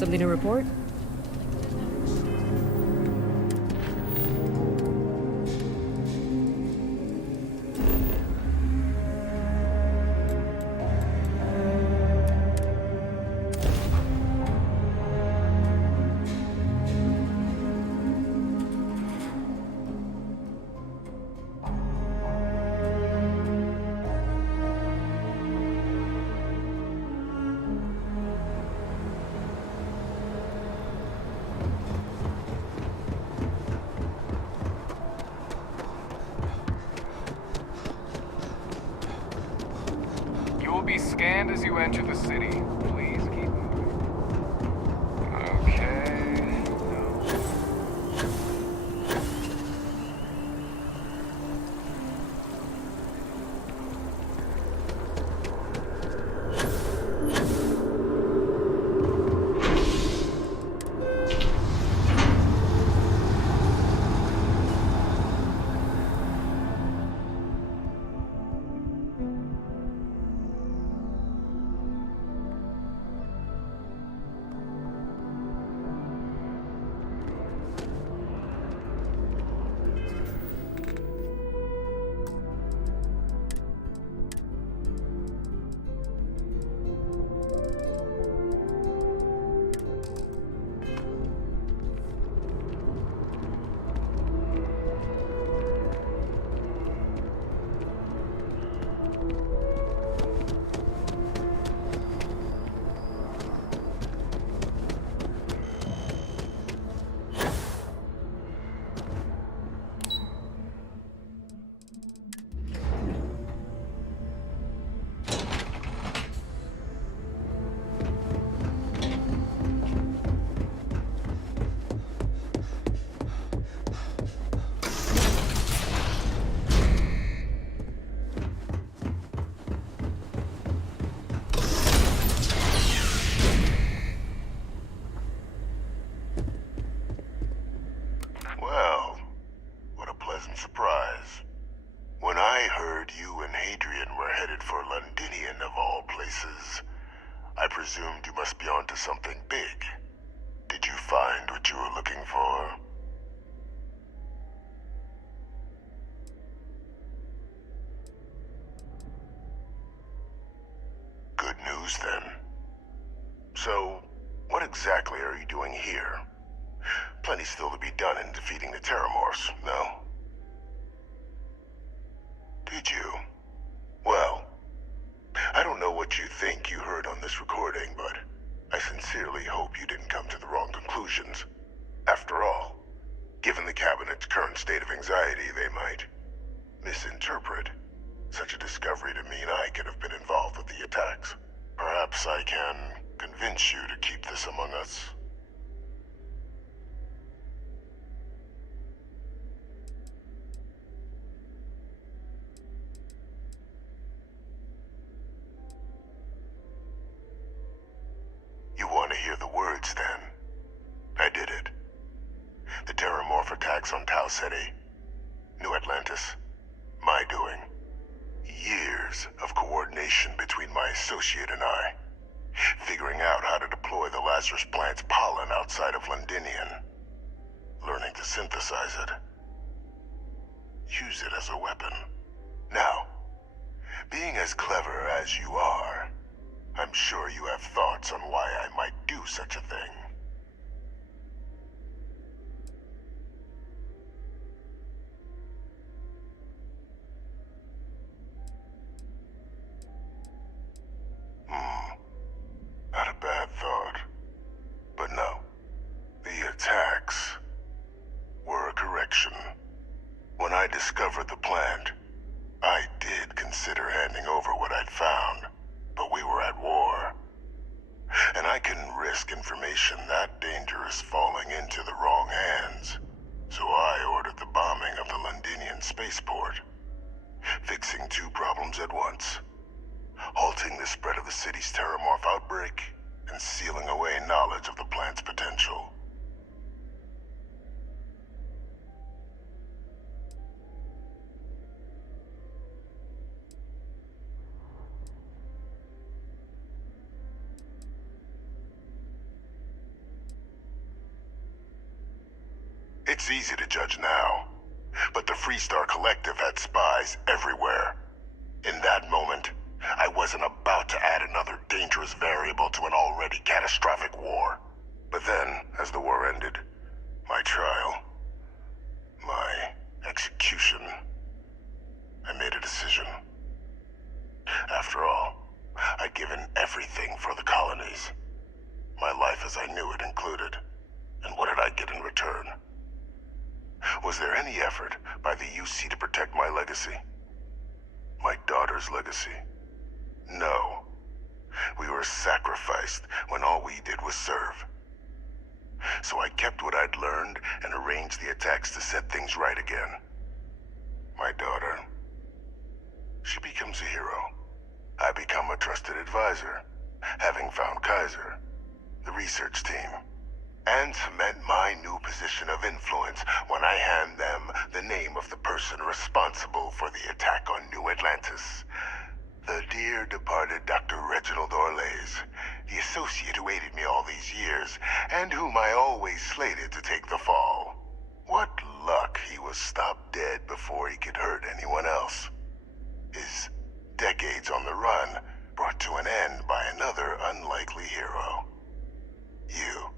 Something to report? You will be scanned as you enter the city. Please keep moving. Okay. No. Well, what a pleasant surprise. When I heard you and Hadrian were headed for Londinian of all places, I presumed you must be onto something big. Did you find what you were looking for? Good news then. So, what exactly are you doing here? Plenty still to be done in defeating the Terramorphs, no? Did you? Well, I don't know what you think you heard on this recording, but I sincerely hope you didn't come to the wrong conclusions. After all, given the Cabinet's current state of anxiety, they might misinterpret such a discovery to mean I could have been involved with the attacks. Perhaps I can convince you to keep this among us. You want to hear the words, then? I did it. The Terramorph attacks on Tau Ceti, New Atlantis, my doing. Years of coordination between my associate and I, figuring out how to deploy the Lazarus plant's pollen outside of Londinian, learning to synthesize it, use it as a weapon. Now, being as clever as you are, I'm sure you have thoughts on why I might do such a thing. Not a bad thought. But no, the attacks were a correction. When I discovered the plant, I did consider handing over what I'd found, but we were at war. And I couldn't risk information that dangerous falling into the wrong hands. So I ordered the bombing of the Londinian spaceport, fixing two problems at once. Halting the spread of the city's Terramorph outbreak, and sealing away knowledge of the plant's potential. It's easy to judge now, but the Freestar Collective had spies everywhere. In that moment, I wasn't about to add another dangerous variable to an already catastrophic war. But then, as the war ended, my trial, my execution, I made a decision. After all, I'd given everything for the colonies. My life as I knew it included. And what did I get in return? Was there any effort by the UC to protect my legacy? My daughter's legacy? No. We were sacrificed when all we did was serve. So I kept what I'd learned and arranged the attacks to set things right again. My daughter, she becomes a hero. I become a trusted advisor, having found Kaiser, the research team, and cement my new position of influence when I hand them the name of the person responsible for the attack on New Atlantis. The dear departed Dr. Reginald Orlays, the associate who aided me all these years, and whom I always slated to take the fall. What luck he was stopped dead before he could hurt anyone else. His decades on the run brought to an end by another unlikely hero. You.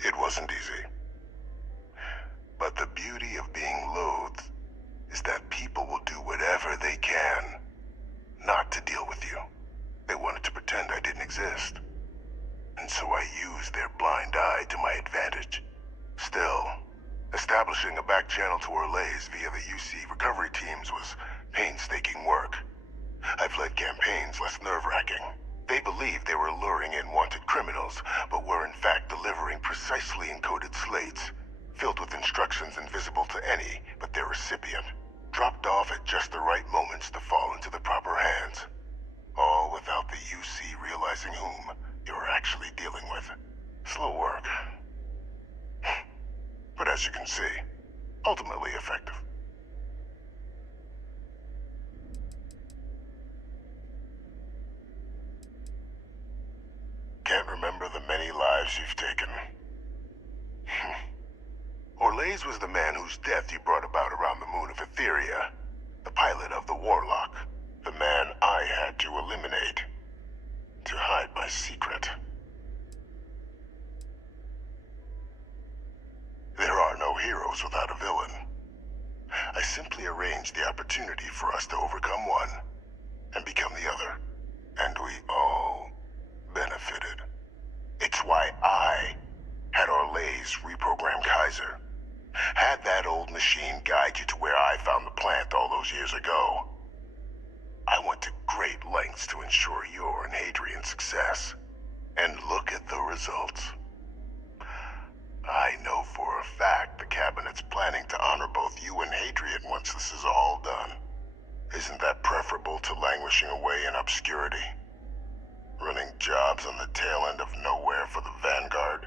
It wasn't easy. But the beauty of being loathed is that people will do whatever they can not to deal with you. They wanted to pretend I didn't exist. And so I used their blind eye to my advantage. Still, establishing a back channel to Orlays via the UC recovery teams was painstaking work. I've led campaigns less nerve-wracking. They believed they were luring in wanted criminals, but were in fact delivering precisely encoded slates, filled with instructions invisible to any but their recipient, dropped off at just the right moments to fall into the proper hands. All without the UC realizing whom you were actually dealing with. Slow work. But as you can see, ultimately effective. Can't remember the many lives you've taken. Orlays was the man whose death you brought about around the moon of Etheria, the pilot of the Warlock, the man I had to eliminate, to hide my secret. There are no heroes without a villain. I simply arranged the opportunity for us to overcome one and become the other, and we all benefited. It's why I had Orlays reprogram Kaiser. Had that old machine guide you to where I found the plant all those years ago. I went to great lengths to ensure your and Hadrian's success. And look at the results. I know for a fact the Cabinet's planning to honor both you and Hadrian once this is all done. Isn't that preferable to languishing away in obscurity? Running jobs on the tail end of nowhere for the Vanguard?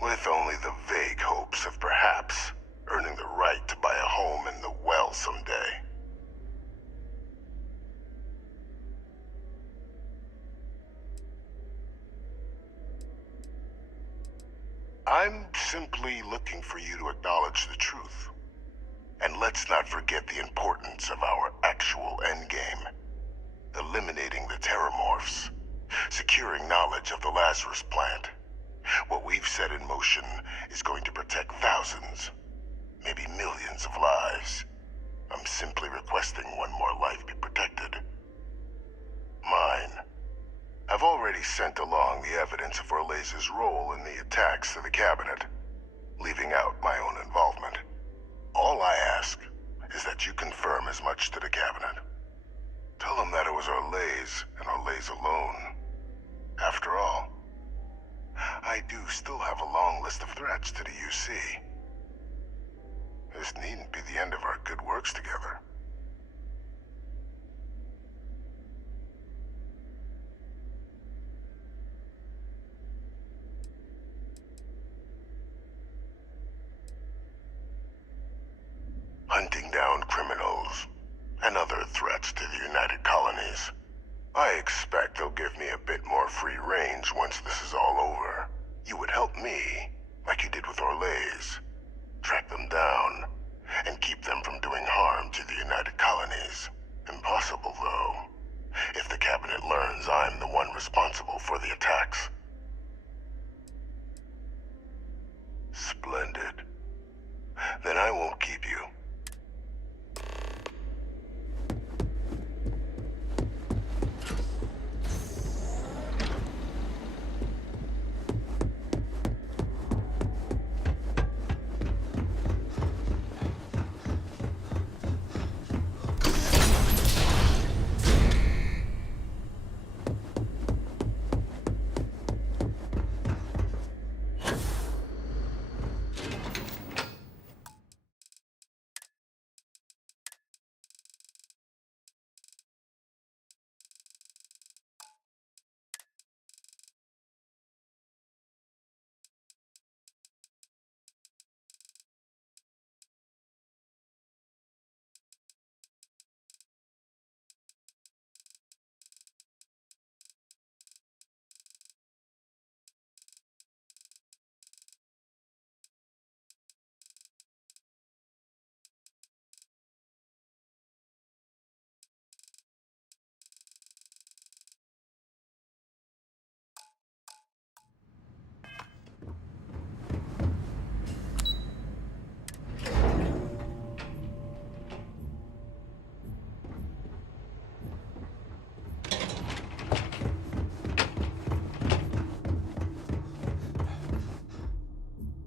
With only the vague hopes of perhaps earning the right to buy a home in the well someday. I'm simply looking for you to acknowledge the truth. And let's not forget the importance of our actual endgame. Eliminating the Terramorphs. Securing knowledge of the Lazarus plant. What we've set in motion is going to protect thousands, maybe millions of lives. I'm simply requesting one more life be protected. Mine. I've already sent along the evidence of Orlays' role in the attacks to the Cabinet, leaving out my own involvement. All I ask is that you confirm as much to the Cabinet. Tell them that it was Orlays and Orlays alone. After all, I do still have a long list of threats to the UC. This needn't be the end of our good works together. Hunting down criminals and other threats to the United Colonies. I expect they'll give me a bit more free range once this is all over. You would help me, like you did with Orlays. Track them down, and keep them from doing harm to the United Colonies. Impossible, though, if the Cabinet learns I'm the one responsible for the attacks. Splendid. Then I won't keep you.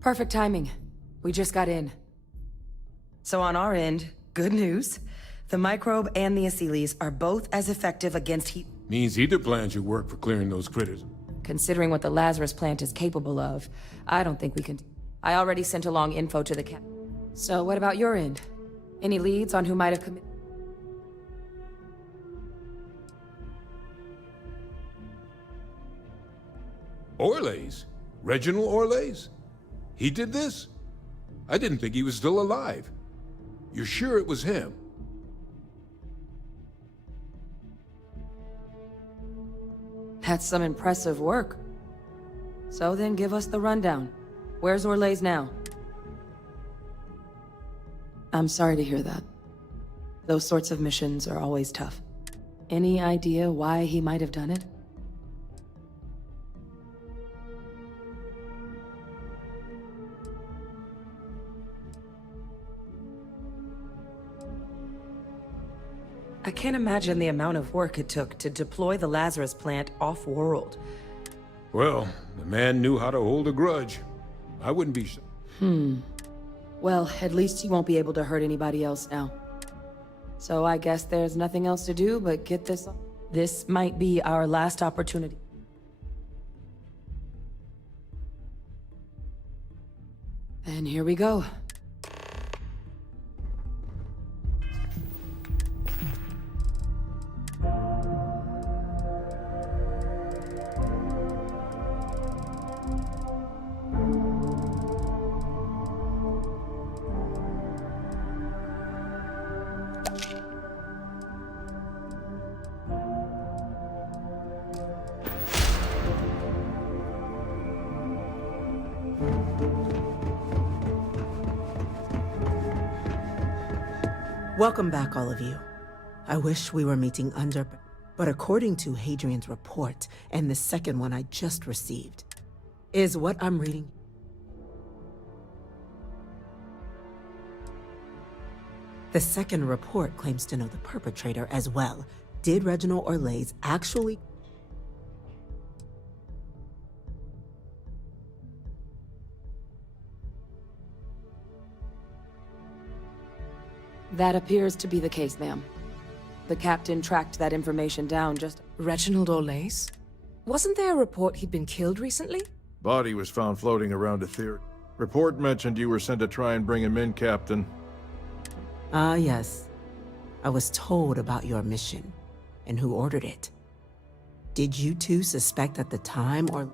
Perfect timing. We just got in. So on our end, good news. The microbe and the Aciles are both as effective against heat. Means either plan should work for clearing those critters. Considering what the Lazarus plant is capable of, I don't think we can... I already sent along info to the cap. So what about your end? Any leads on who might have committed... Orlays? Reginald Orlays? He did this? I didn't think he was still alive. You're sure it was him? That's some impressive work. So then give us the rundown. Where's Orlays now? I'm sorry to hear that. Those sorts of missions are always tough. Any idea why he might have done it? I can't imagine the amount of work it took to deploy the Lazarus plant off-world. Well, the man knew how to hold a grudge. I wouldn't be... Well, at least he won't be able to hurt anybody else now. So I guess there's nothing else to do but get this... This might be our last opportunity. And here we go. Welcome back, all of you. I wish we were meeting under... But according to Hadrian's report, and the second one I just received, is what I'm reading... The second report claims to know the perpetrator as well. Did Reginald Orlays actually... That appears to be the case, ma'am. The captain tracked that information down just... Reginald Orlays? Wasn't there a report he'd been killed recently? Body was found floating around a theory. Report mentioned you were sent to try and bring him in, Captain. Ah, yes. I was told about your mission, and who ordered it. Did you two suspect at the time, or...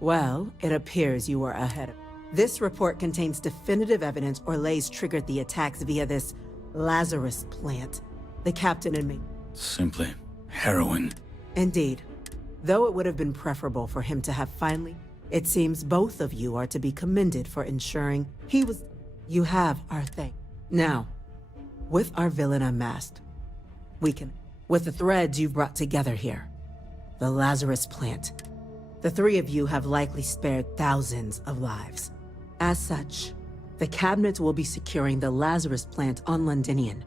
Well, it appears you were ahead of. This report contains definitive evidence Orleans triggered the attacks via this Lazarus plant. The captain and me. Simply harrowing. Indeed. Though it would have been preferable for him to have finally, it seems both of you are to be commended for ensuring he was. You have our thanks. Now, with our villain unmasked, we can. With the threads you've brought together here, the Lazarus plant, the three of you have likely spared thousands of lives. As such, the cabinet will be securing the Lazarus plant on Londinian.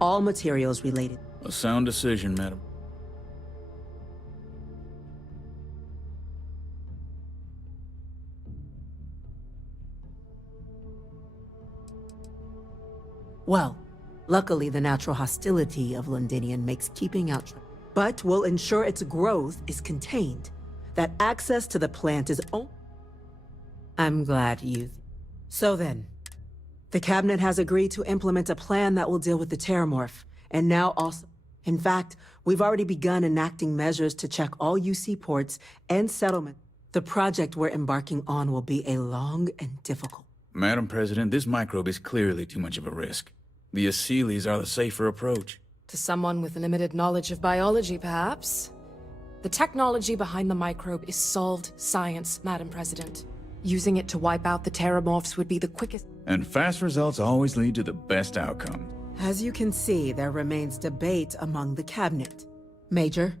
All materials related. A sound decision, madam. Well, luckily the natural hostility of Londinian makes keeping out, but will ensure its growth is contained, that access to the plant is I'm glad you. So then, the cabinet has agreed to implement a plan that will deal with the Terramorph, and now also, in fact, we've already begun enacting measures to check all UC ports and settlement. The project we're embarking on will be a long and difficult. Madam President, this microbe is clearly too much of a risk. The Aseles are the safer approach. To someone with limited knowledge of biology, perhaps? The technology behind the microbe is solved science, Madam President. Using it to wipe out the Terramorphs would be the quickest. And fast results always lead to the best outcome. As you can see, there remains debate among the cabinet. Major?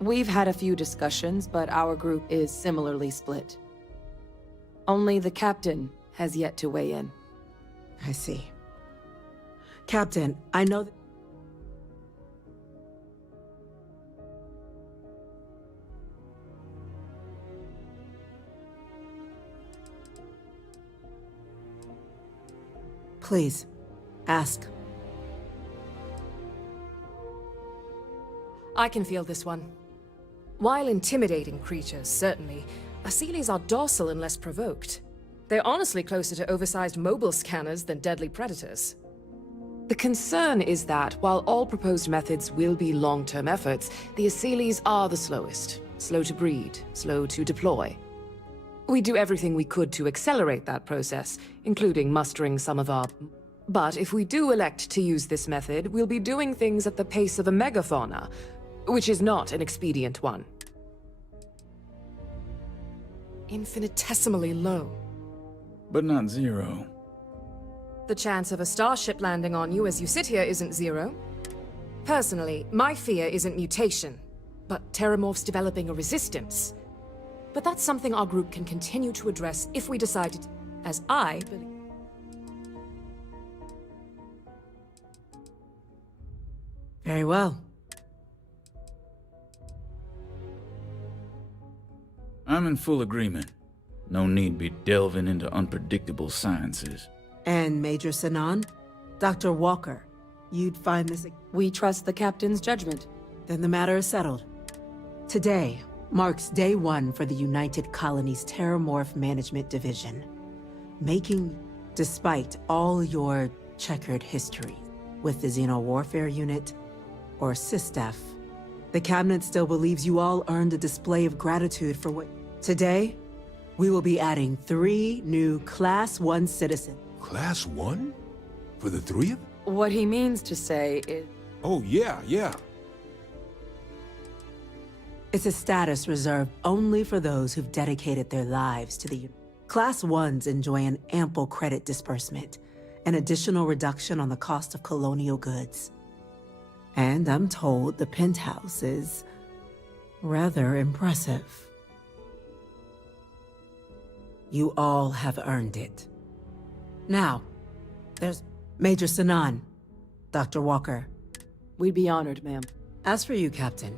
We've had a few discussions, but our group is similarly split. Only the captain has yet to weigh in. I see. Captain, I know that... Please, ask. I can feel this one. While intimidating creatures, certainly, Aseles are docile unless provoked. They're honestly closer to oversized mobile scanners than deadly predators. The concern is that, while all proposed methods will be long-term efforts, the Aseles are the slowest. Slow to breed, slow to deploy. We do everything we could to accelerate that process, including mustering some of our... But if we do elect to use this method, we'll be doing things at the pace of a megafauna, which is not an expedient one. Infinitesimally low. But not zero. The chance of a starship landing on you as you sit here isn't zero. Personally, my fear isn't mutation, but Terramorphs developing a resistance. But that's something our group can continue to address if we decide to, as I believe. Very well. I'm in full agreement. No need be delving into unpredictable sciences. And Major Sanan? Dr. Walker, you'd find this... We trust the captain's judgment. Then the matter is settled. Today marks day one for the United Colonies Terramorph Management Division. Making, despite all your checkered history with the Xeno Warfare Unit or SysStaff, the Cabinet still believes you all earned a display of gratitude for what... Today, we will be adding 3 new Class 1 citizens. Class 1? For the three of them? What he means to say is... Oh, yeah. It's a status reserved only for those who've dedicated their lives to the... Class 1s enjoy an ample credit disbursement, an additional reduction on the cost of colonial goods. And I'm told the penthouse is rather impressive. You all have earned it. Now, there's Major Sanan, Dr. Walker. We'd be honored, ma'am. As for you, Captain,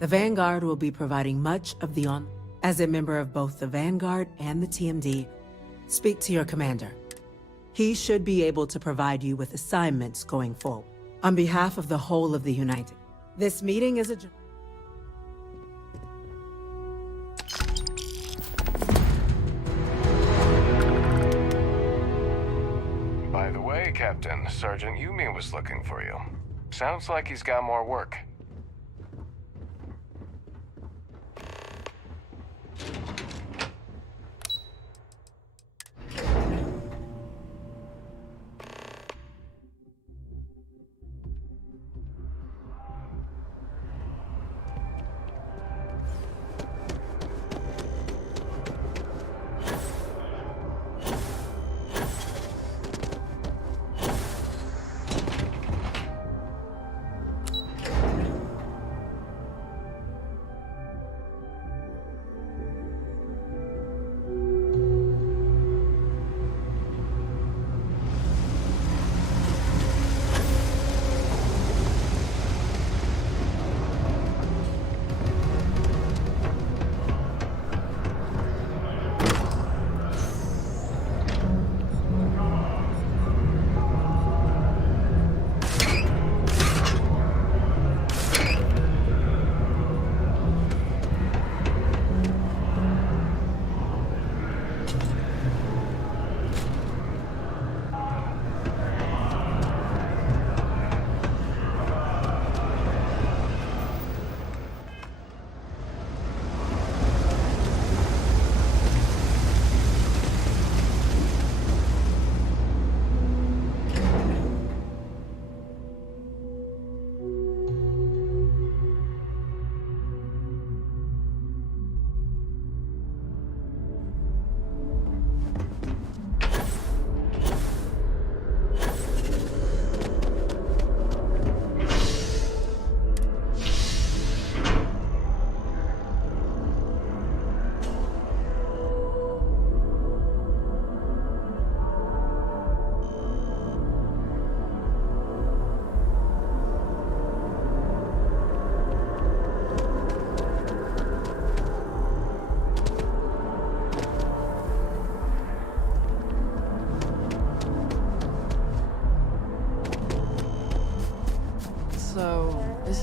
the Vanguard will be providing much of the As a member of both the Vanguard and the TMD, speak to your commander. He should be able to provide you with assignments going forward. On behalf of the whole of the United, this meeting is adjourned. By the way, Captain, Sergeant Yumi was looking for you. Sounds like he's got more work.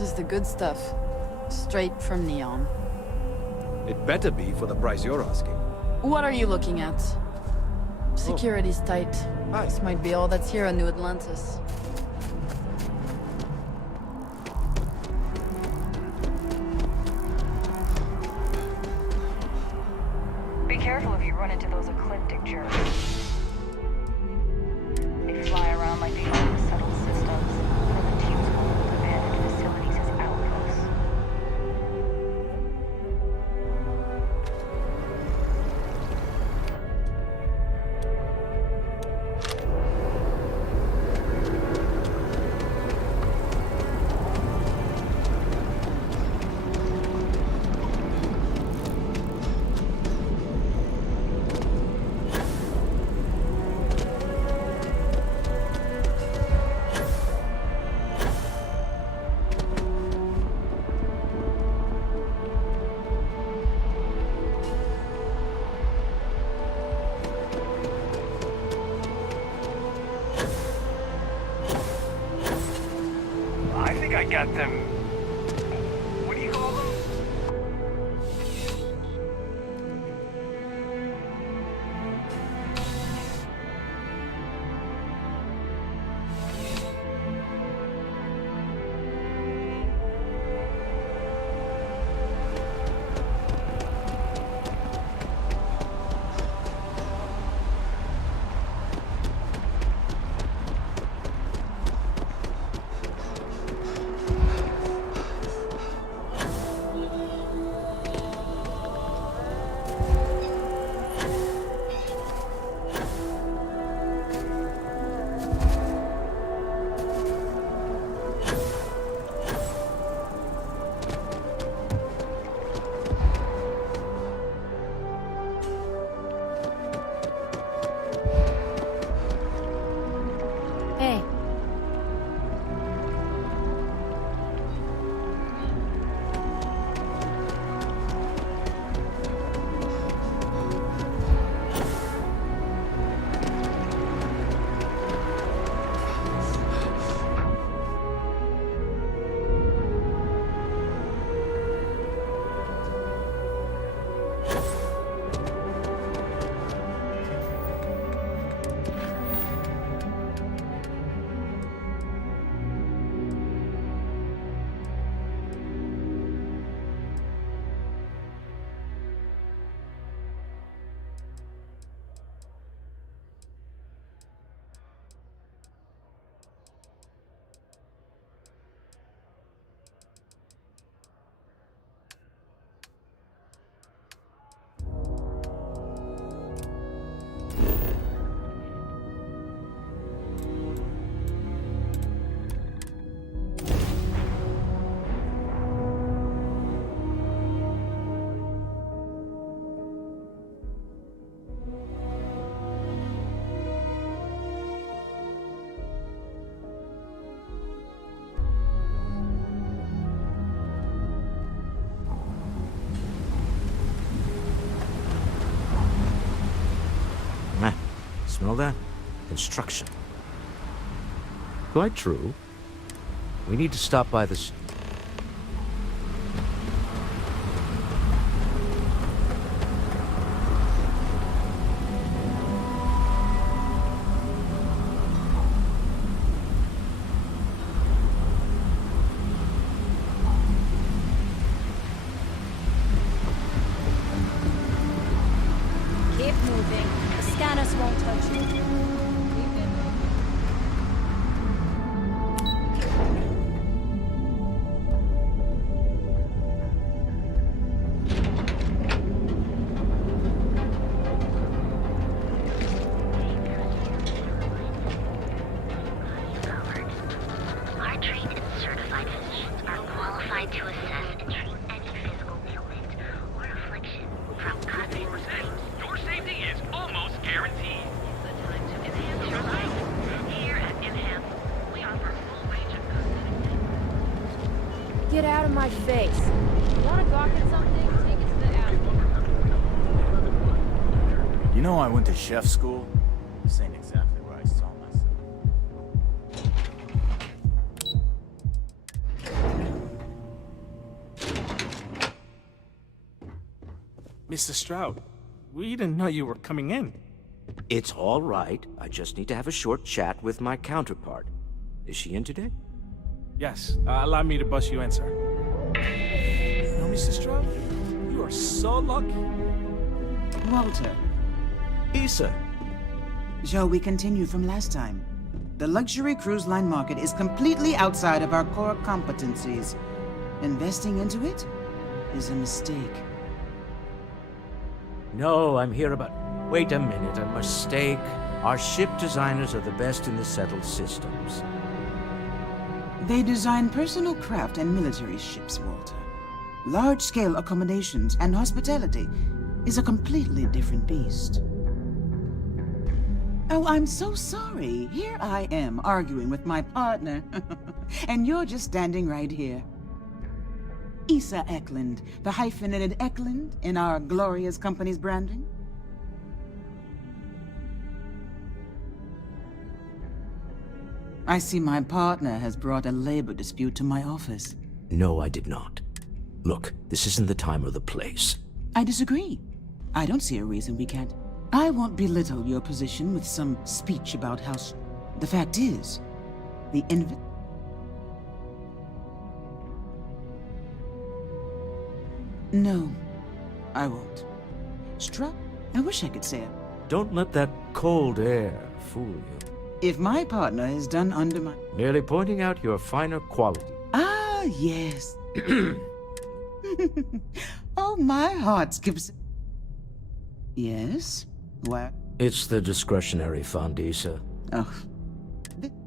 is the good stuff. Straight from Neon. It better be for the price you're asking. What are you looking at? Security's tight. Hi. This might be all that's here on New Atlantis. Be careful if you run into those ecliptic jerks. They fly around like they own the settled systems, and the teams hold abandoned facilities as outposts. I think I got them. What do you call them? Hey. Man, smell that? Construction. Quite true. We need to stop by this. Keep moving. The scanners won't touch you. Our trained and certified physicians are qualified to assess and treat any physical ailment or affliction from constant screams. Your safety is almost guaranteed. The time to enhance your life. Here at Enhance, we offer a full range of cosmetic. Get out of my face. Want to gawk at something? Take it to the alley. You know I went to chef school? This ain't exactly where I saw myself. Mr. Stroud, we didn't know you were coming in. It's all right. I just need to have a short chat with my counterpart. Is she in today? Yes, allow me to bust you in, sir. You know, Mr. Stroud, you are so lucky. Walter, Issa. shall we continue from last time? The luxury cruise line market is completely outside of our core competencies. Investing into it is a mistake. No, I'm here about... Wait a minute, a mistake. Our ship designers are the best in the settled systems. They design personal craft and military ships, Walter. Large-scale accommodations and hospitality is a completely different beast. Oh, I'm so sorry. Here I am arguing with my partner, and you're just standing right here. Issa Eklund, the hyphenated Eklund in our glorious company's branding. I see my partner has brought a labor dispute to my office. No, I did not. Look, this isn't the time or the place. I disagree. I don't see a reason we can't. I won't belittle your position with some speech about how... The fact is, the No, I won't. Struck? I wish I could say it. Don't let that cold air fool you. If my partner is done under my... Merely pointing out your finer quality. Ah, yes. Oh, my heart skips... Yes? What? It's the discretionary fund, Issa. Oh.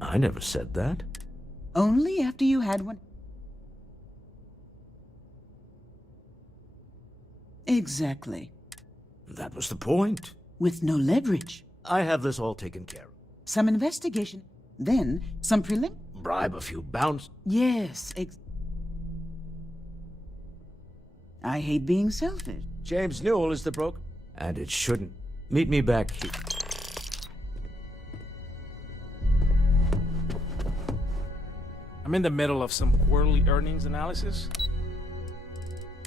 I never said that. Only after you had one... Exactly. That was the point. With no leverage. I have this all taken care of. Some investigation, then some Bribe a few bounce. Yes, I hate being selfish. James Newell is the broker. And it shouldn't. Meet me back here. I'm in the middle of some quarterly earnings analysis.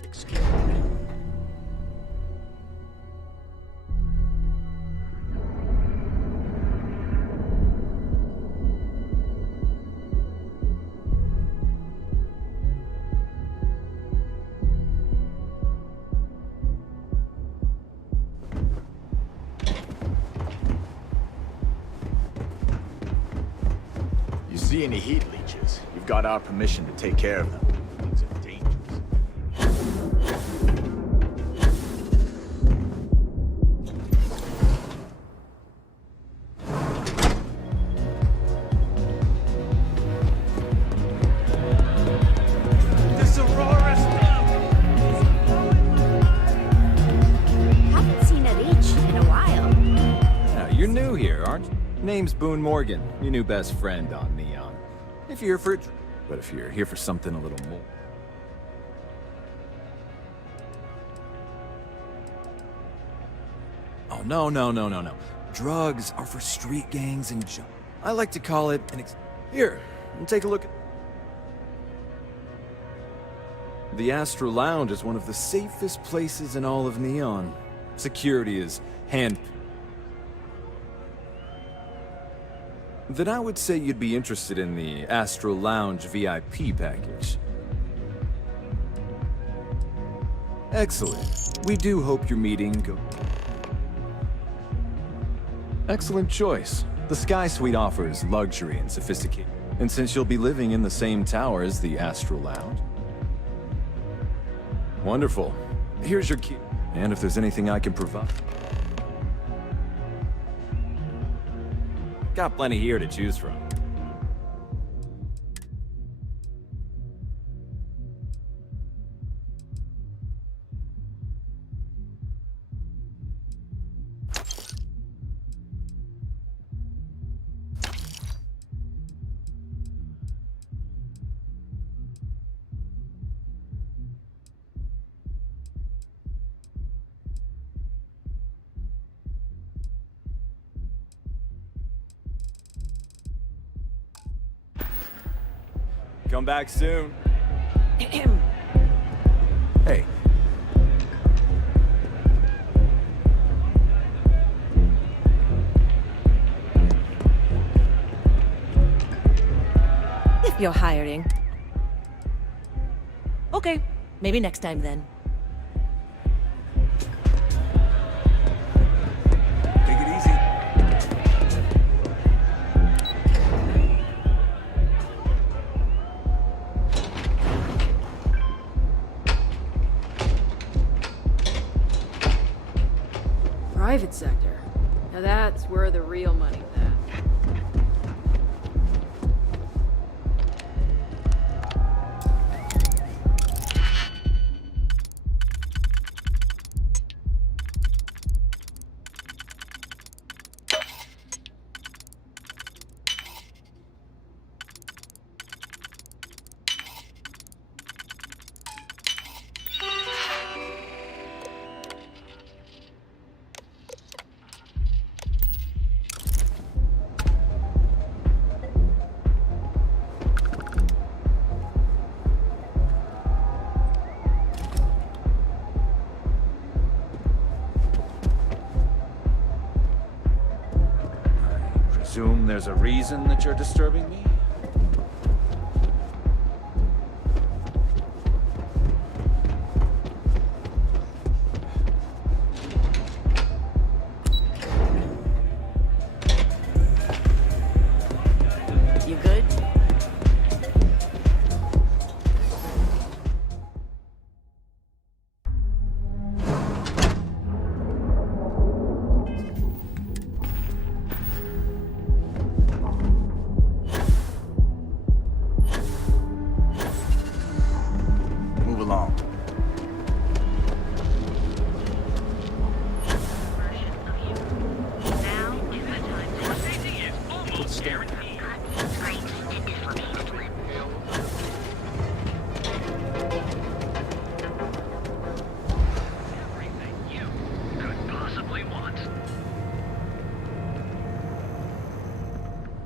Excuse me. See any heat leeches, you've got our permission to take care of them. These are dangerous. This Aurora stuff! Haven't seen a leech in a while. Yeah, you're new here, aren't you? Name's Boone Morgan, your new best friend on Neon. If you're here for a drink, but if you're here for something a little more. Oh, no. Drugs are for street gangs and junk. I like to call it an Here, take a look at... The Astro Lounge is one of the safest places in all of Neon. Security is hand... Then I would say you'd be interested in the Astro Lounge VIP package. Excellent. We do hope your meeting goes... Excellent choice. The Sky Suite offers luxury and sophistication. And since you'll be living in the same tower as the Astro Lounge... Wonderful. Here's your key. And if there's anything I can provide... Got plenty here to choose from. Come back soon. Hey. You're hiring. Okay, maybe next time then. Take it easy. Private sector. Now that's where the real money's at. Presume there's a reason that you're disturbing me? You good? Move along.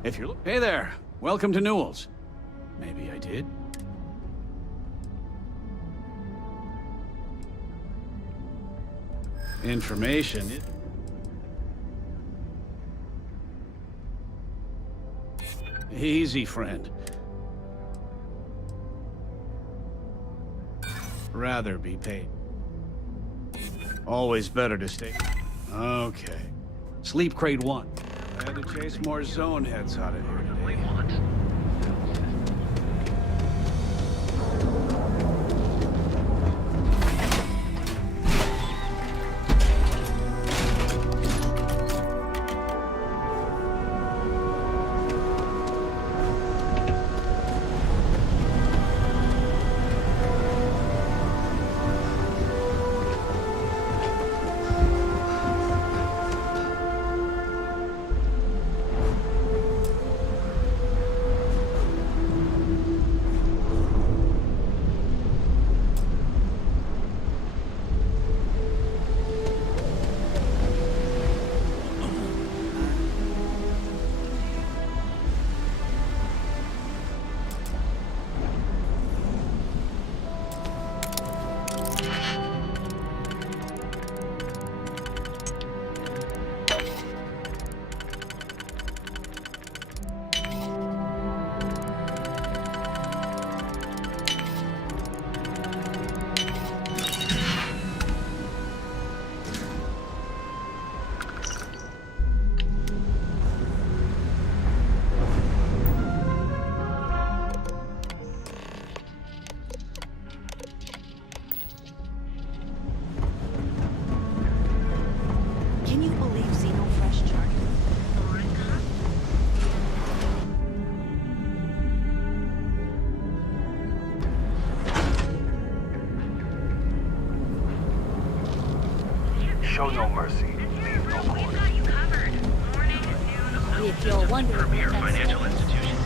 If you're... Hey there. Welcome to Newell's. Maybe I did. Information. Easy, friend. Rather be paid. Always better to stay... Okay. Sleep Crate 1. I had to chase more zone heads out of here today. Can you believe Xeno Fresh charted? Show no mercy. Leave no quarter. If you're wondering Premier what that financial says. institution.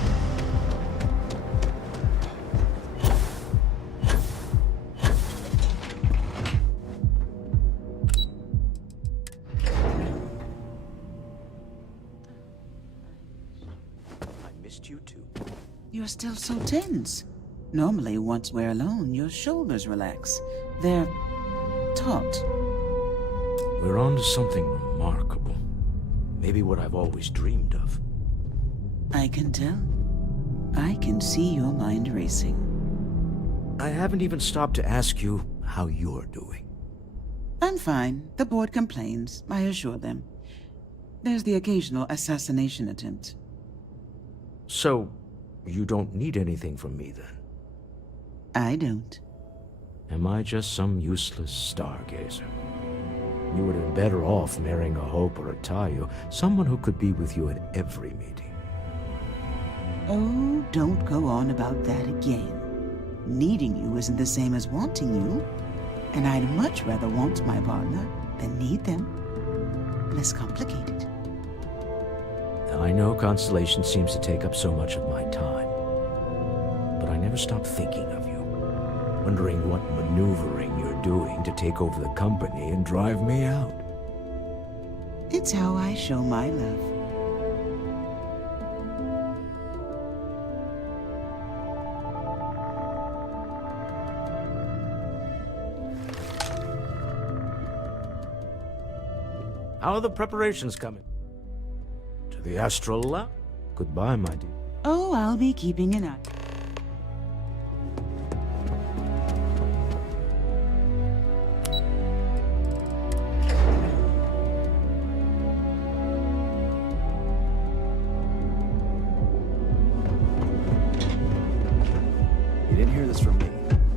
I missed you too. You're still so tense. Normally, once we're alone, your shoulders relax. They're taut. We're on to something remarkable. Maybe what I've always dreamed of. I can tell. I can see your mind racing. I haven't even stopped to ask you how you're doing. I'm fine. The board complains, I assure them. There's the occasional assassination attempt. So, you don't need anything from me then? I don't. Am I just some useless stargazer? You would have been better off marrying a Hope or a Tayo, someone who could be with you at every meeting. Oh, don't go on about that again. Needing you isn't the same as wanting you, and I'd much rather want my partner than need them. Less complicated. I know Constellation seems to take up so much of my time, but I never stop thinking of you, wondering what maneuvering you're doing to take over the company and drive me out. It's how I show my love. How are the preparations coming? To the Astral Lab? Goodbye, my dear. Oh, I'll be keeping an eye. You didn't hear this from me.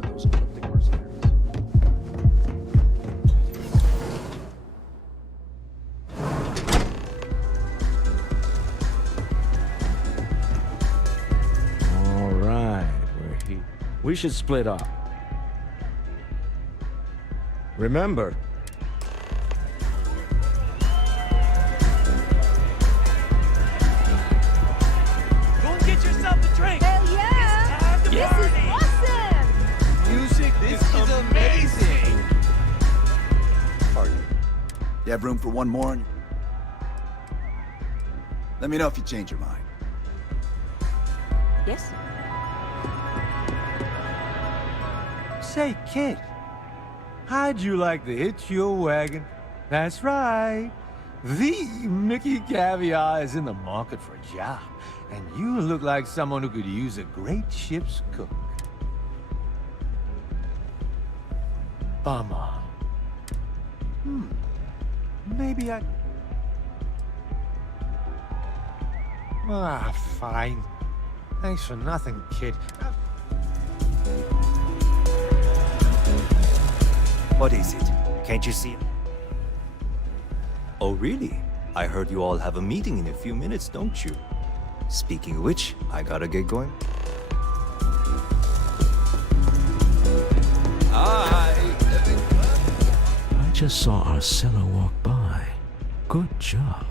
Those ecliptic mercenaries. All right, we're here. We should split up. Remember, Go and get yourself a drink. Hell yeah! This is awesome! Music is amazing. Pardon. You have room for one more? Let me know if you change your mind. Yes? Say, kid, how'd you like to hitch your wagon? That's right. The Mickey Caviar is in the market for a job, and you look like someone who could use a great ship's cook. Bummer. Maybe I... Ah, fine. Thanks for nothing, kid. What is it? Can't you see? Oh, really? I heard you all have a meeting in a few minutes, don't you? Speaking of which, I gotta get going. I just saw Arcella walk by. Good job.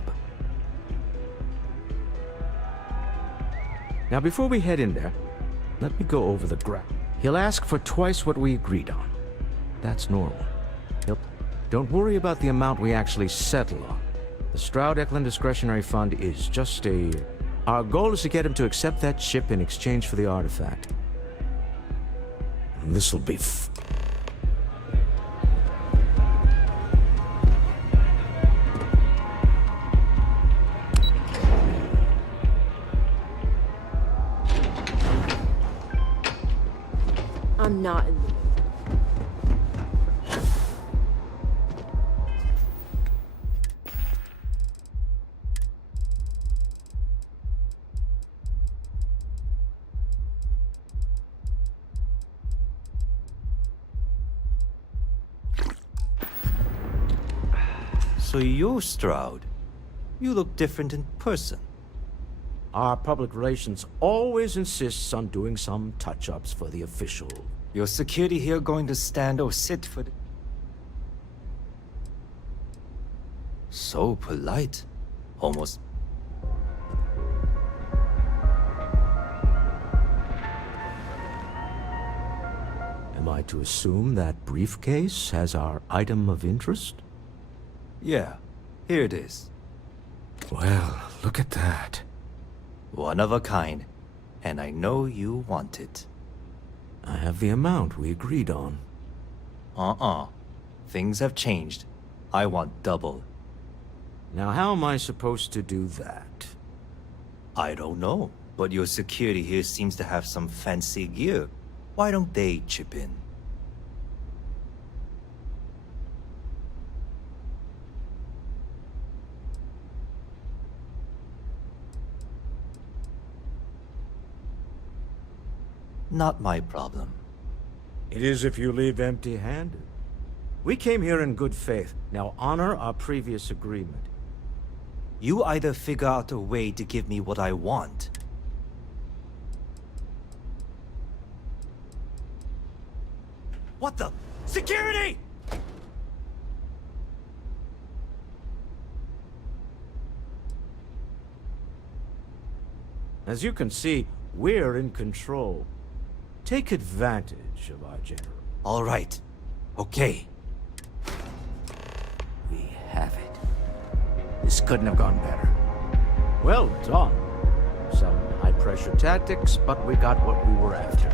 Now, before we head in there, let me go over the graph. He'll ask for twice what we agreed on. That's normal. Don't worry about the amount we actually settle on. The Stroud-Eklund Discretionary Fund is just a... Our goal is to get him to accept that ship in exchange for the artifact. And this'll be I'm not in the... So you're Stroud. You look different in person. Our public relations always insists on doing some touch-ups for the official. Your security here going to stand or sit for the... So polite. Almost... Am I to assume that briefcase has our item of interest? Yeah, here it is. Well, look at that. One of a kind. And I know you want it. I have the amount we agreed on. Things have changed. I want double. Now, how am I supposed to do that? I don't know. But your security here seems to have some fancy gear. Why don't they chip in? Not my problem. It is if you leave empty-handed. We came here in good faith. Now honor our previous agreement. You either figure out a way to give me what I want. What the? Security! As you can see, we're in control. Take advantage of our general. All right. Okay. We have it. This couldn't have gone better. Well done. Some high-pressure tactics, but we got what we were after.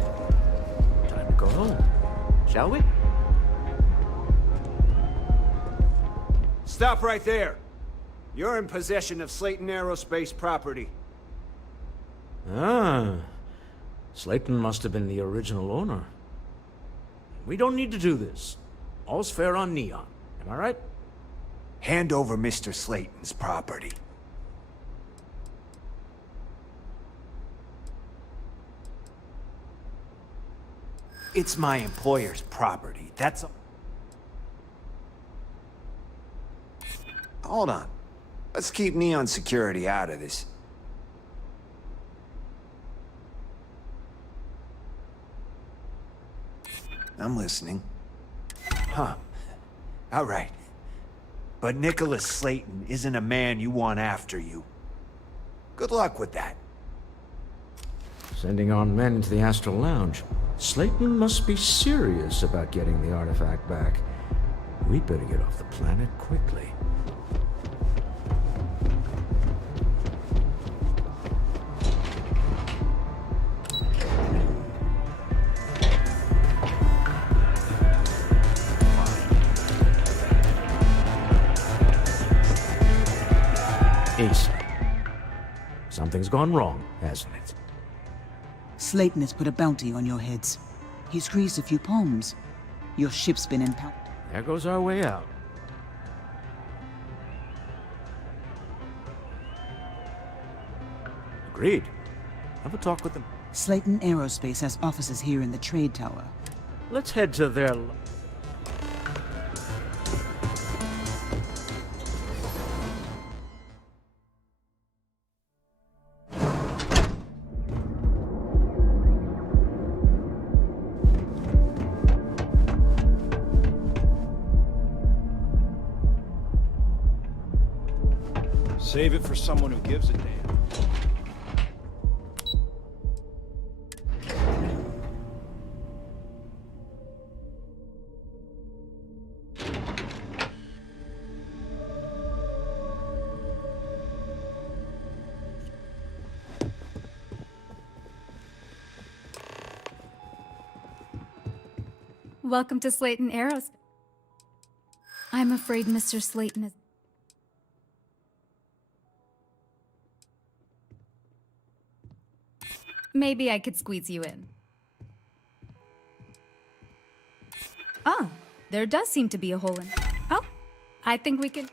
Time to go home, shall we? Stop right there. You're in possession of Slayton Aerospace property. Ah. Slayton must have been the original owner. We don't need to do this. All's fair on Neon. Am I right? Hand over Mr. Slayton's property. It's my employer's property. That's all. Hold on. Let's keep Neon Security out of this. I'm listening. Huh. All right. But Nicholas Slayton isn't a man you want after you. Good luck with that. Sending on men to the Astral Lounge. Slayton must be serious about getting the artifact back. We'd better get off the planet quickly. Ace. Something's gone wrong, hasn't it? Slayton has put a bounty on your heads. He's greased a few palms. Your ship's been impounded. There goes our way out. Agreed. Have a talk with them. Slayton Aerospace has offices here in the trade tower. Let's head to their... Save it for someone who gives a damn. Welcome to Slayton Aerospace. I'm afraid Mr. Slayton is... Maybe I could squeeze you in. Ah, there does seem to be a hole in... Oh, I think we could...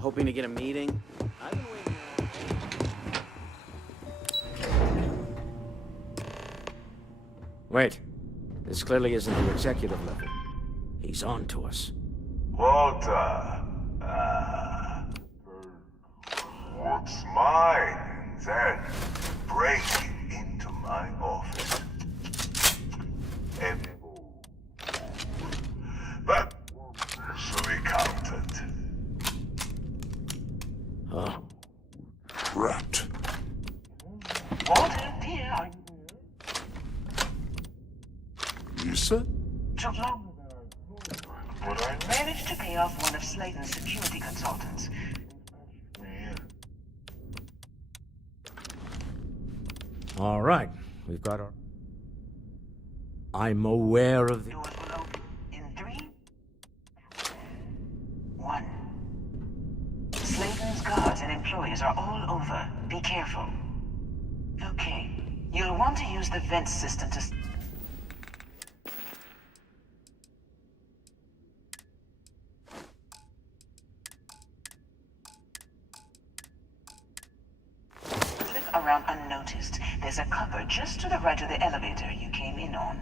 Hoping to get a meeting? Wait. This clearly isn't the executive level. He's on to us. Walter. What's mine, then breaking into my office. But so we counted. Oh. Rat. Walter, dear, are you Lisa? But I Managed to pay off one of Slayton's security consultants. All right. We've got our... I'm aware of the... In 3, 1. Slayton's guards and employees are all over. Be careful. Okay. You'll want to use the vent system to... Slip around unnoticed. There's a cupboard just to the right of the elevator you came in on.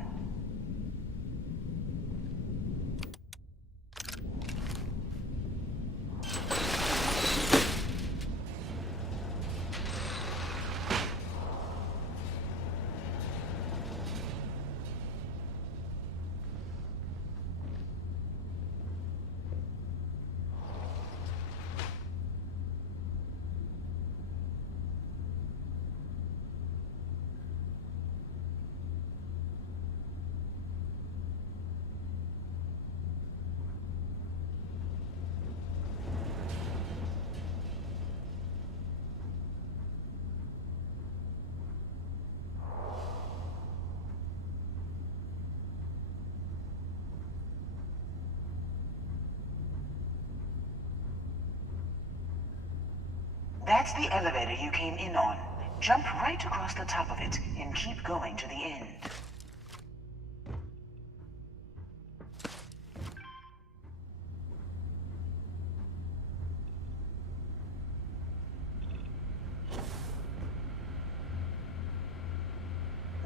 That's the elevator you came in on. Jump right across the top of it and keep going to the end.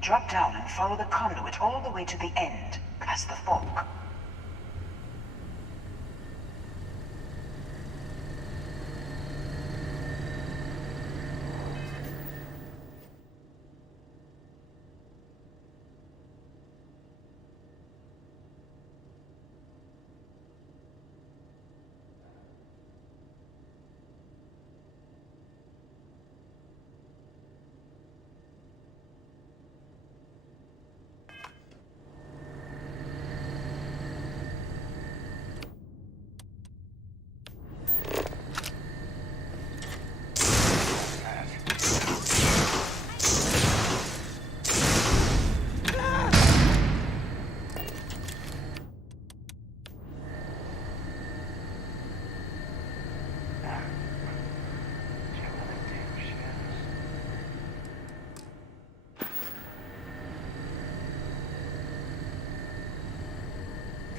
Drop down and follow the conduit all the way to the end, past the fork.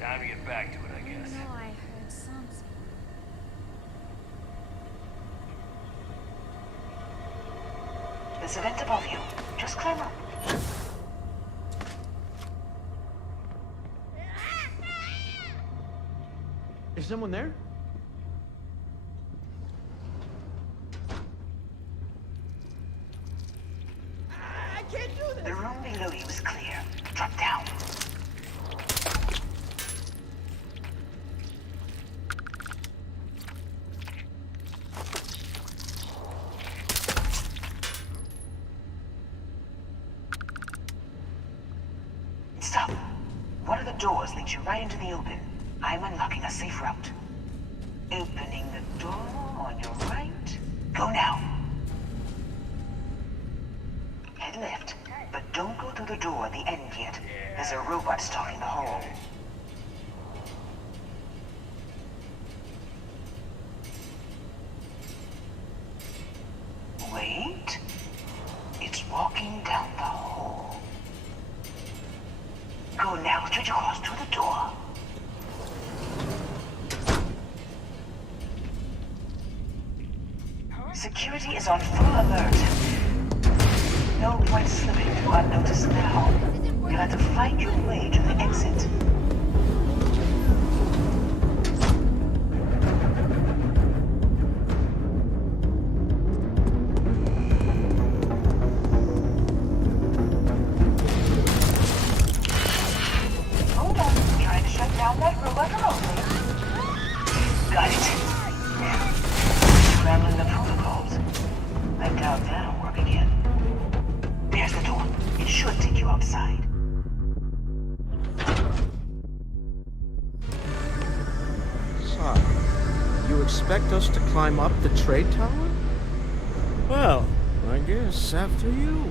Time to get back to it, I guess. I heard something. There's a vent above you. Just climb up. Is someone there? I can't do this! The room below you is clear. Drop down. Stop. One of the doors leads you right into the open. I'm unlocking a safe route. Opening the door on your right. Go now. Head left, but don't go through the door at the end yet. There's a robot stalking the hall. Wait. It's walking down the hall. Go now, straight across to the door. Security is on full alert. No point slipping through unnoticed now. You'll have to fight your way to the exit. Hold on, trying to shut down that robot remotely. Got it. Scrambling the protocols. I doubt that'll work again. There's the door. It should take you outside. So, you expect us to climb up the trade tower? Well, I guess after you.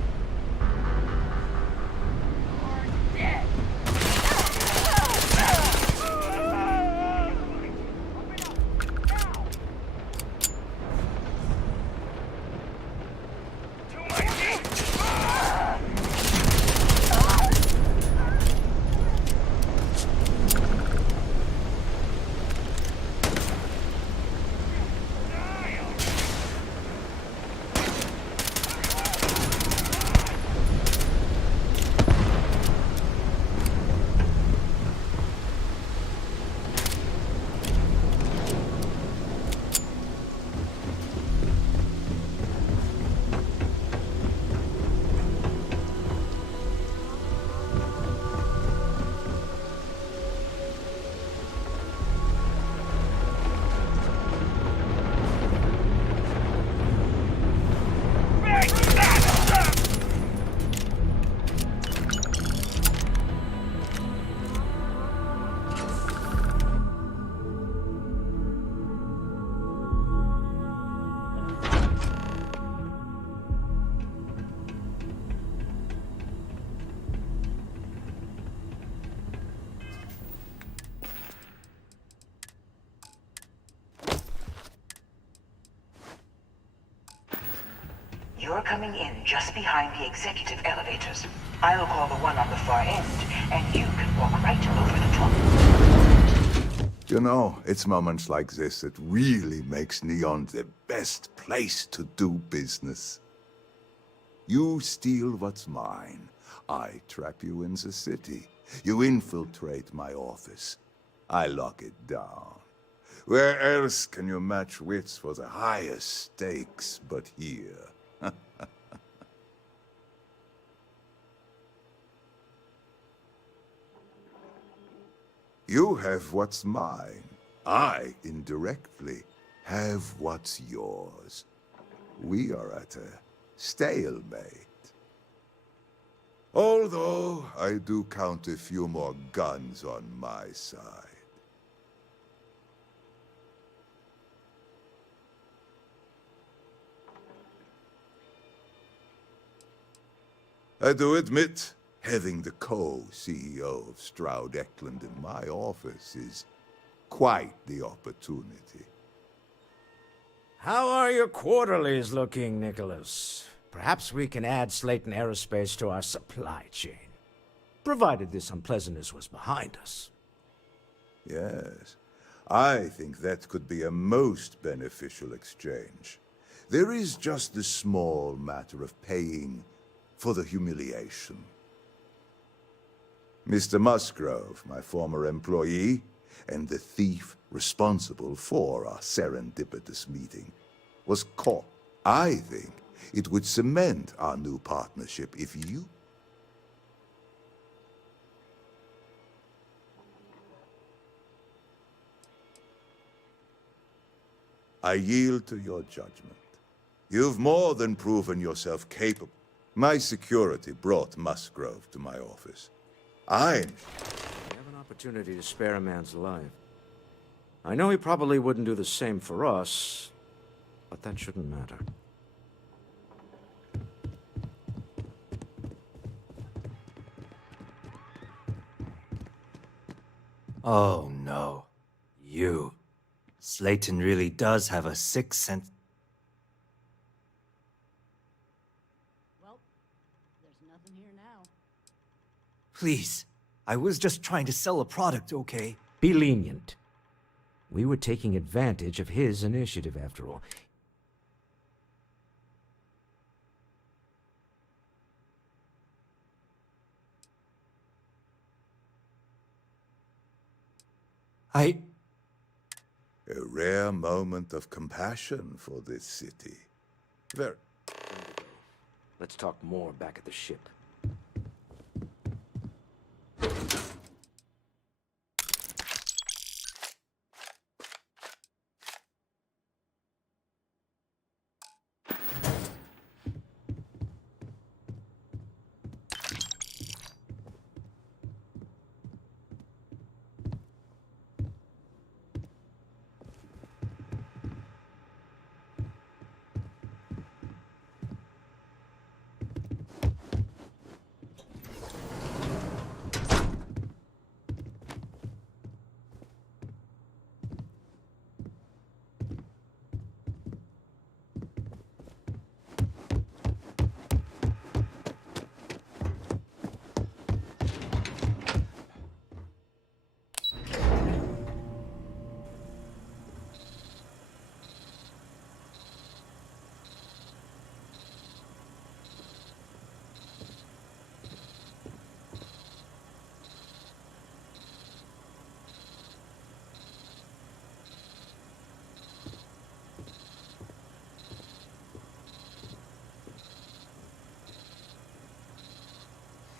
You're coming in just behind the executive elevators. I'll call the one on the far end, and you can walk right over the top. You know, it's moments like this that really makes Neon the best place to do business. You steal what's mine. I trap you in the city. You infiltrate my office. I lock it down. Where else can you match wits for the highest stakes but here? You have what's mine. I, indirectly, have what's yours. We are at a stalemate. Although, I do count a few more guns on my side. I do admit, having the co-CEO of Stroud Eklund in my office is quite the opportunity. How are your quarterlies looking, Nicholas? Perhaps we can add Slayton Aerospace to our supply chain, provided this unpleasantness was behind us. Yes, I think that could be a most beneficial exchange. There is just the small matter of paying for the humiliation. Mr. Musgrove, my former employee, and the thief responsible for our serendipitous meeting, was caught. I think it would cement our new partnership if you... I yield to your judgment. You've more than proven yourself capable. My security brought Musgrove to my office. We have an opportunity to spare a man's life. I know he probably wouldn't do the same for us, but that shouldn't matter. Oh no. You. Slayton really does have a sixth sense. Well, there's nothing here now. Please. I was just trying to sell a product, okay? Be lenient. We were taking advantage of his initiative, after all. A rare moment of compassion for this city. Very... Let's talk more back at the ship.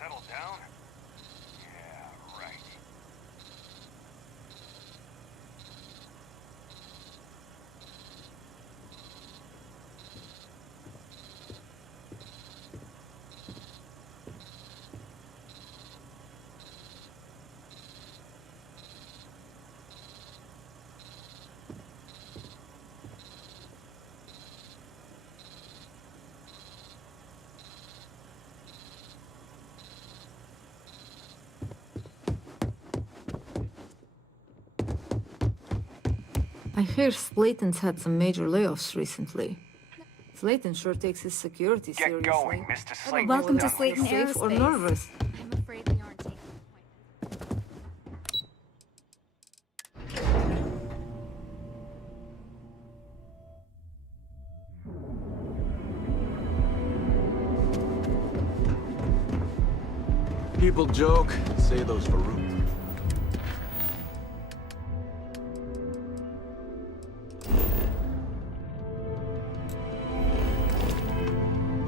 Settle down? Yeah, right. I hear Slayton's had some major layoffs recently. It's Slayton sure takes his security Get seriously. going, Mr. Slayton. Welcome to whether I feel Slayton safe or Aerospace. nervous. I'm afraid we aren't taking People joke, say those for root.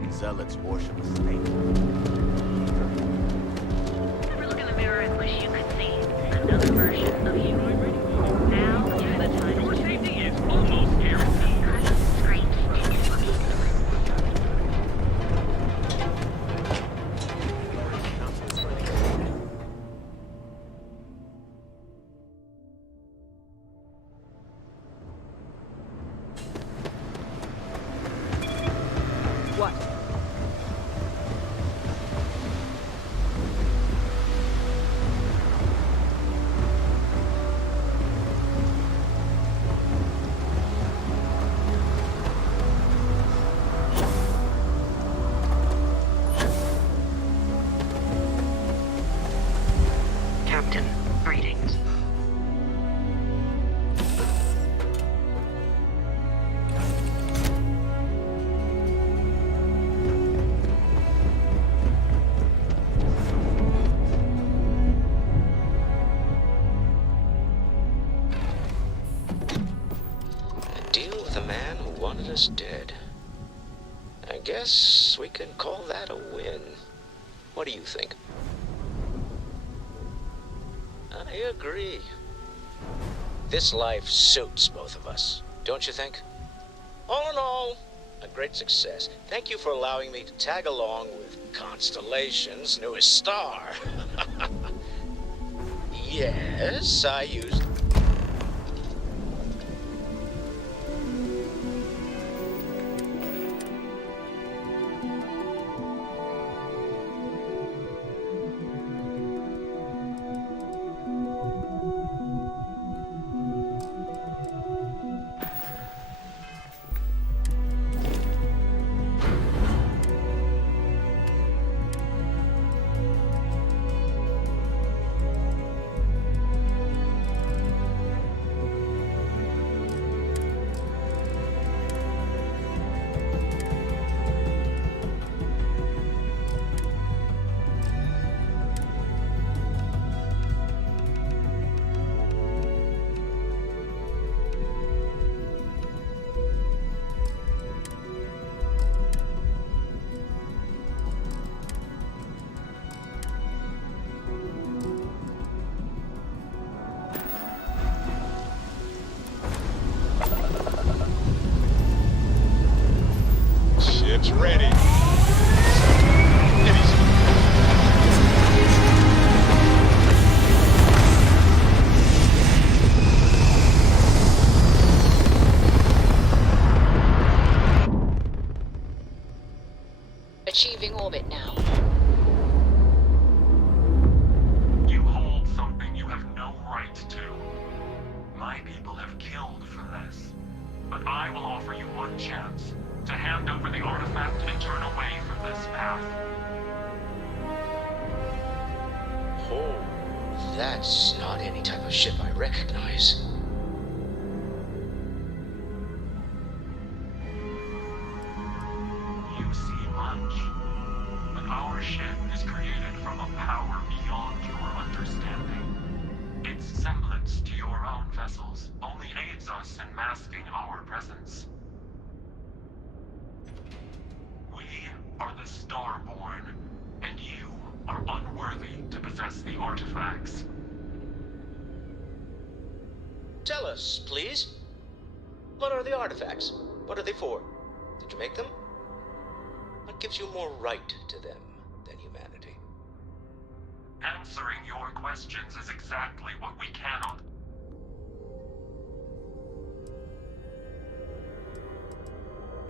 These zealots worship a snake. Ever look in the mirror and wish you could see another version of you? Now is the time. Your safety is almost guaranteed. Constant scrapes is what makes What? Captain, greetings. Deal with a man who wanted us dead. I guess we can call that a win. What do you think? I agree. This life suits both of us, don't you think? All in all, a great success. Thank you for allowing me to tag along with Constellation's newest star. Yes, I used... Ship's ready. Achieving orbit now. You hold something you have no right to. My people have killed for this. But I will offer you one chance to hand over the artifact and turn away from this path. Oh, that's not any type of ship I recognize. You see much, but our ship is created from a power beyond your understanding. Its semblance to your own vessels only aids us in masking our presence. We are the Starborn, and you are unworthy to possess the artifacts. Tell us, please. What are the artifacts? What are they for? Did you make them? What gives you more right to them than humanity? Answering your questions is exactly what we cannot.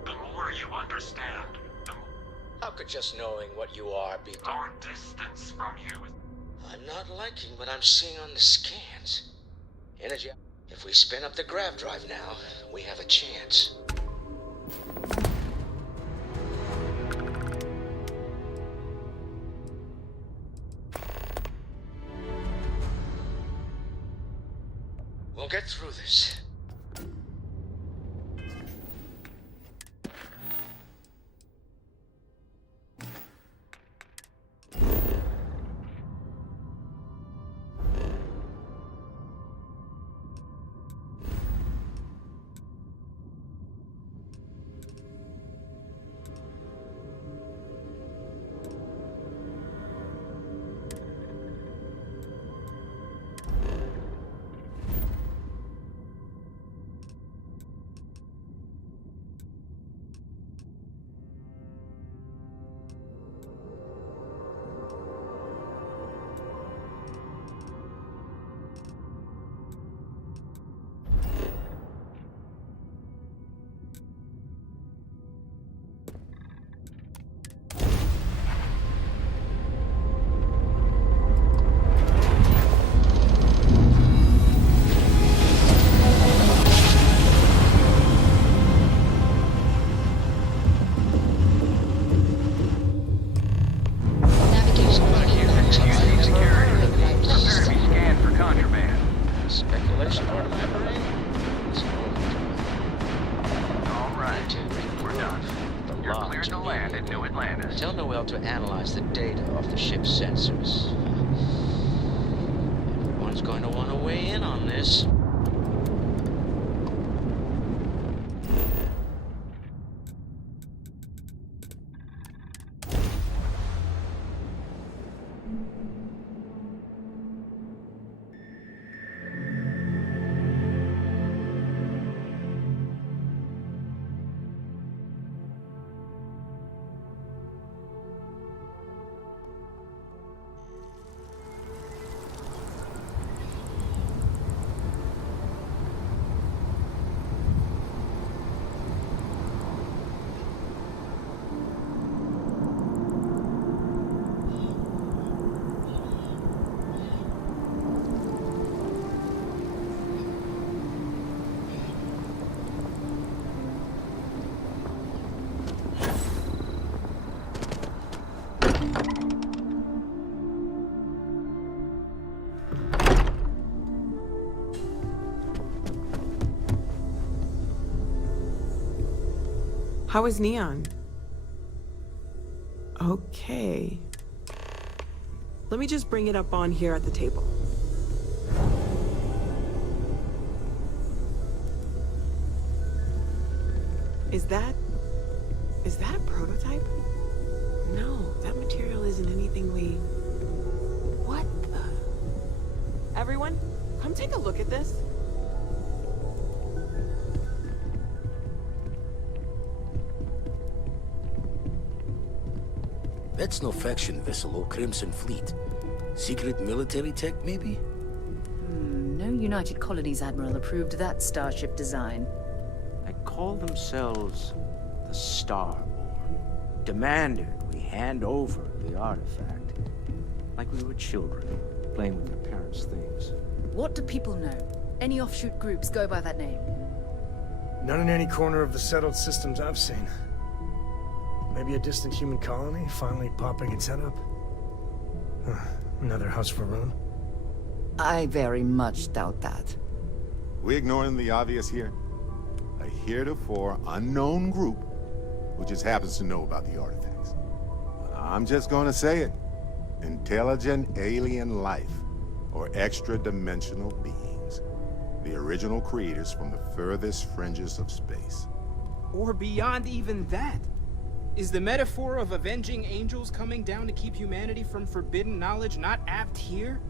The more you understand, the more How could just knowing what you are be... our distance from you is... I'm not liking what I'm seeing on the scans. Energy... If we spin up the grav drive now, we have a chance. We'll get through this. Tell Noel to analyze the data off the ship's sensors. Everyone's going to want to weigh in on this. How is Neon? Okay. Let me just bring it up on here at the table. Is that a prototype? No, that material isn't anything we... What the... Everyone, come take a look at this. That's no faction vessel or Crimson Fleet. Secret military tech, maybe? No United Colonies Admiral approved that starship design. They call themselves the Starborn. Demanded we hand over the artifact. Like we were children, playing with their parents' things. What do people know? Any offshoot groups go by that name? None in any corner of the settled systems I've seen. Maybe a distant human colony finally popping its head up? Another house for Rune? I very much doubt that. We ignoring the obvious here? A heretofore unknown group who just happens to know about the artifacts. I'm just gonna say it. Intelligent alien life, or extra-dimensional beings. The original creators from the furthest fringes of space. Or beyond even that. Is the metaphor of avenging angels coming down to keep humanity from forbidden knowledge not apt here?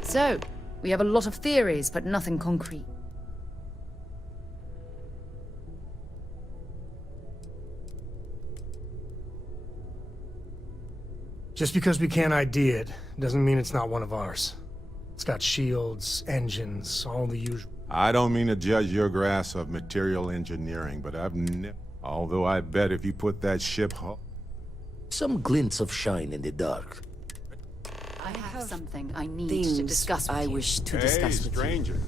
So, we have a lot of theories, but nothing concrete. Just because we can't ID it, doesn't mean it's not one of ours. It's got shields, engines, all the usual. I don't mean to judge your grasp of material engineering, but I've never... Although I bet if you put that ship... Some glints of shine in the dark. I have something I need things to discuss with I you. wish to discuss with you. stranger.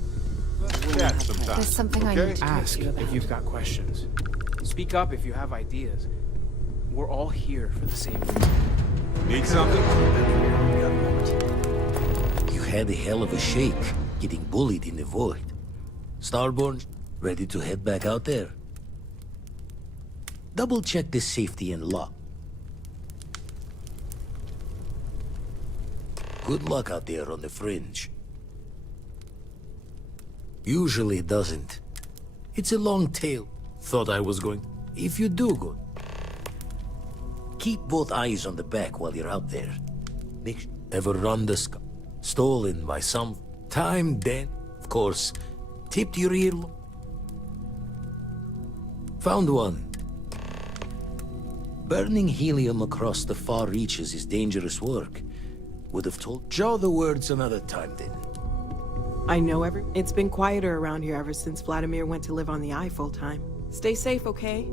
Let's chat sometime. There's something I need to talk Ask to you about. if you've got questions. Speak up if you have ideas. We're all here for the same reason. Need something? You had a hell of a shake, getting bullied in the void. Starborn, ready to head back out there? Double check the safety and lock. Good luck out there on the fringe. Usually it doesn't. It's a long tail. Thought I was going... If you do good, keep both eyes on the back while you're out there. Ever run the stolen by some time then? Of course, tipped your ear. Found one. Burning helium across the far reaches is dangerous work. Would have told Joe the words another time then. I know it's been quieter around here ever since Vladimir went to live on the Eye full time. Stay safe, okay?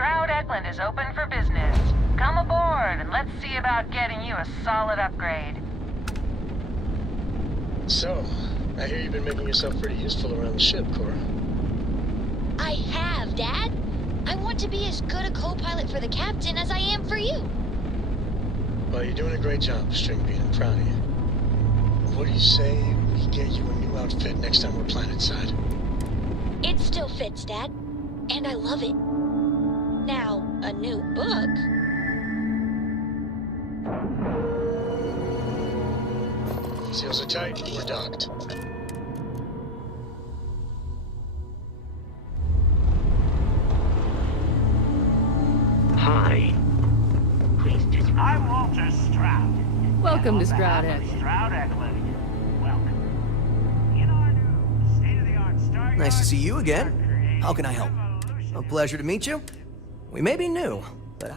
Stroud Eklund is open for business. Come aboard and let's see about getting you a solid upgrade. So, I hear you've been making yourself pretty useful around the ship, Cora. I have, Dad. I want to be as good a co-pilot for the captain as I am for you. Well, you're doing a great job, Stringbean. I'm proud of you. What do you say we get you a new outfit next time we're planetside? It still fits, Dad. And I love it. Now, a new book. Seals are tight. We're docked. Hi. Please just... I'm Walter Stroud. Welcome to Stroud Eklund. Eklund. Stroud Eklund. Welcome. In our new state-of-the-art Star Nice to see you again. How can I help? A pleasure to meet you. We may be new, but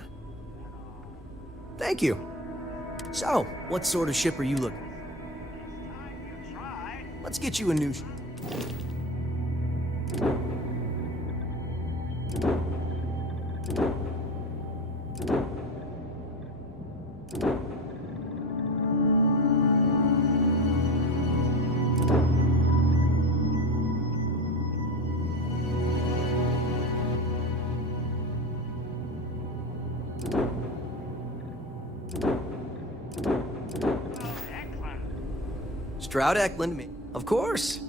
thank you. So, what sort of ship are you looking? Let's get you a new ship. Stroud Eklund, me. Of course.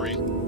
free.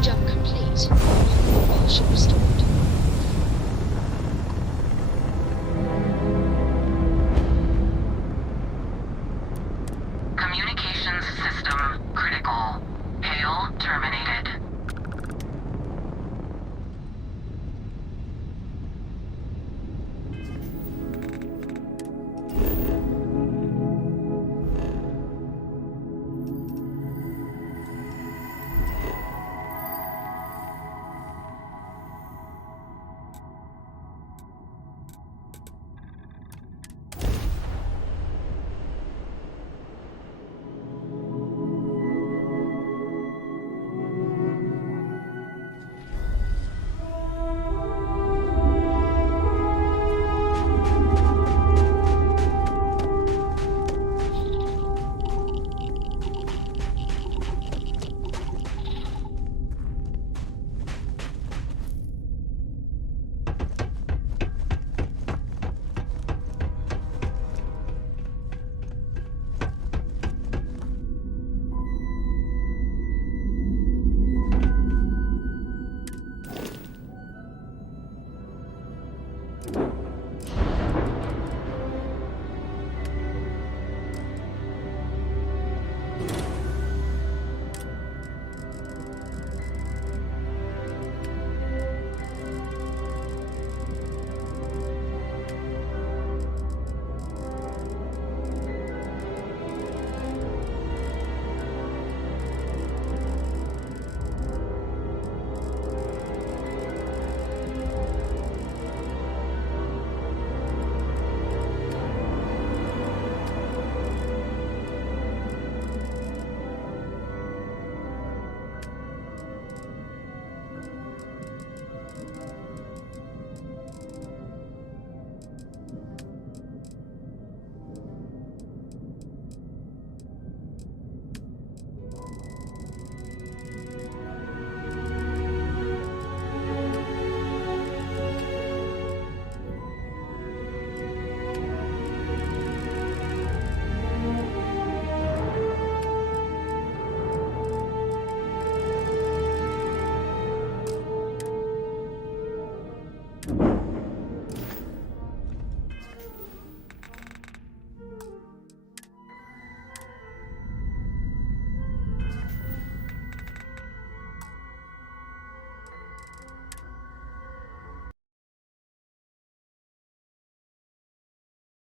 Jump complete. All ship restored.